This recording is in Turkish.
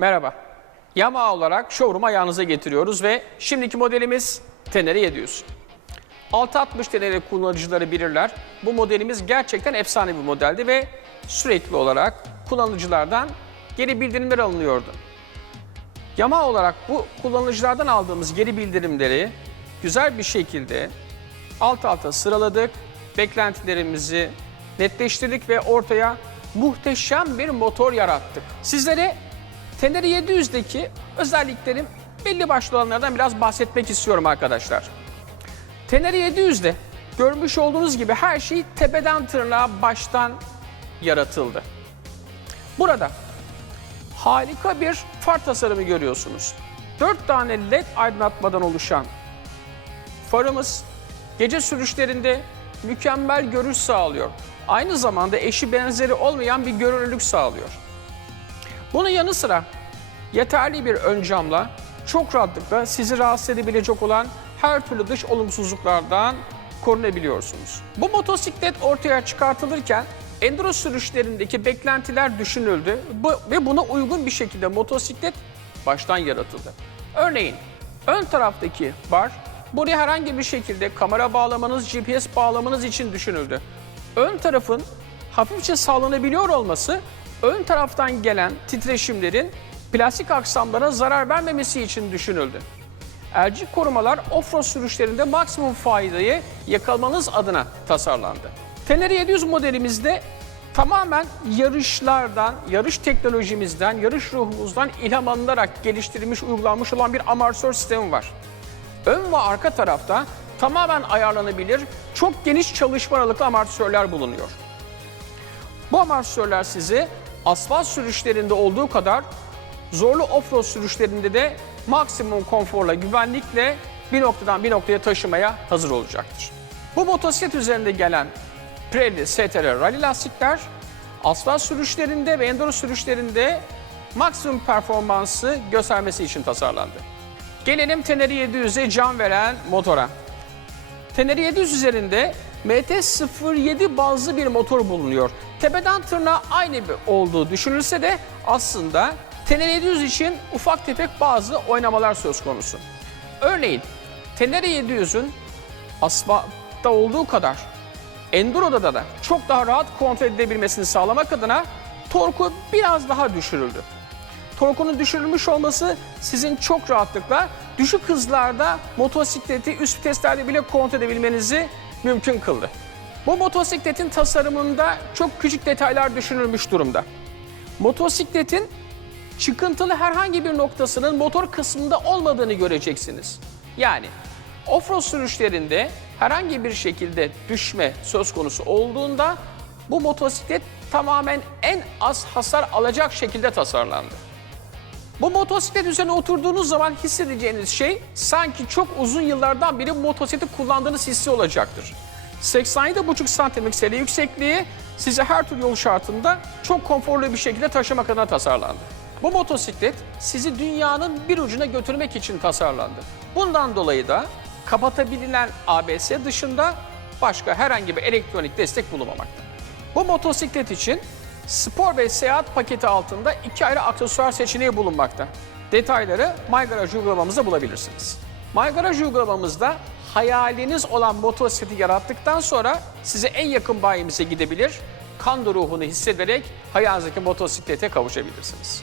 Merhaba. Yamaha olarak showroom ayağınıza getiriyoruz ve şimdiki modelimiz Tenere 700. 660 Tenere kullanıcıları bilirler. Bu modelimiz gerçekten efsane bir modeldi ve sürekli olarak kullanıcılardan geri bildirimler alınıyordu. Yamaha olarak bu kullanıcılardan aldığımız geri bildirimleri güzel bir şekilde alt alta sıraladık, beklentilerimizi netleştirdik ve ortaya muhteşem bir motor yarattık. Sizlere Tenere 700'deki özelliklerin belli başlı olanlardan biraz bahsetmek istiyorum arkadaşlar. Tenere 700'de görmüş olduğunuz gibi her şey tepeden tırnağa baştan yaratıldı. Burada harika bir far tasarımı görüyorsunuz. 4 tane led aydınlatmadan oluşan farımız gece sürüşlerinde mükemmel görüş sağlıyor. Aynı zamanda eşi benzeri olmayan bir görünürlük sağlıyor. Bunun yanı sıra yeterli bir ön camla çok rahatlıkla sizi rahatsız edebilecek olan her türlü dış olumsuzluklardan korunabiliyorsunuz. Bu motosiklet ortaya çıkartılırken enduro sürüşlerindeki beklentiler düşünüldü ve buna uygun bir şekilde motosiklet baştan yaratıldı. Örneğin ön taraftaki bar buraya herhangi bir şekilde kamera bağlamanız, GPS bağlamanız için düşünüldü. Ön tarafın hafifçe sallanabiliyor olması ön taraftan gelen titreşimlerin plastik aksamlara zarar vermemesi için düşünüldü. Elcik korumalar offroad sürüşlerinde maksimum faydayı yakalamanız adına tasarlandı. Tenere 700 modelimizde tamamen yarışlardan, yarış teknolojimizden, yarış ruhumuzdan ilham alınarak geliştirilmiş, uygulanmış olan bir amortisör sistemi var. Ön ve arka tarafta tamamen ayarlanabilir, çok geniş çalışma aralıklı amortisörler bulunuyor. Bu amortisörler sizi asfalt sürüşlerinde olduğu kadar zorlu offroad sürüşlerinde de maksimum konforla, güvenlikle bir noktadan bir noktaya taşımaya hazır olacaktır. Bu motosiklet üzerinde gelen Pirelli STR rally lastikler asfalt sürüşlerinde ve enduro sürüşlerinde maksimum performansı göstermesi için tasarlandı. Gelelim Tenere 700'e can veren motora. Tenere 700 üzerinde MT-07 bazlı bir motor bulunuyor. Tepeden tırnağa aynı olduğu düşünülse de aslında Tenere 700 için ufak tefek bazı oynamalar söz konusu. Örneğin Tenere 700'ün asfaltta olduğu kadar Enduro'da da, da çok daha rahat kontrol edebilmesini sağlamak adına torku biraz daha düşürüldü. Torkunun düşürülmüş olması sizin çok rahatlıkla düşük hızlarda motosikleti üst viteslerde bile kontrol edebilmenizi mümkün kıldı. Bu motosikletin tasarımında çok küçük detaylar düşünülmüş durumda. Motosikletin çıkıntılı herhangi bir noktasının motor kısmında olmadığını göreceksiniz. Yani offroad sürüşlerinde herhangi bir şekilde düşme söz konusu olduğunda bu motosiklet tamamen en az hasar alacak şekilde tasarlandı. Bu motosiklet üzerine oturduğunuz zaman hissedeceğiniz şey sanki çok uzun yıllardan beri motosikleti kullandığınız hissi olacaktır. 87,5 santimlik sele yüksekliği size her türlü yol şartında çok konforlu bir şekilde taşımak adına tasarlandı. Bu motosiklet sizi dünyanın bir ucuna götürmek için tasarlandı. Bundan dolayı da kapatabilen ABS dışında başka herhangi bir elektronik destek bulunmamakta. Bu motosiklet için spor ve seyahat paketi altında iki ayrı aksesuar seçeneği bulunmakta. Detayları MyGarage uygulamamızda bulabilirsiniz. MyGarage uygulamamızda hayaliniz olan motosikleti yarattıktan sonra size en yakın bayimize gidebilir, kando ruhunu hissederek hayalinizdeki motosiklete kavuşabilirsiniz.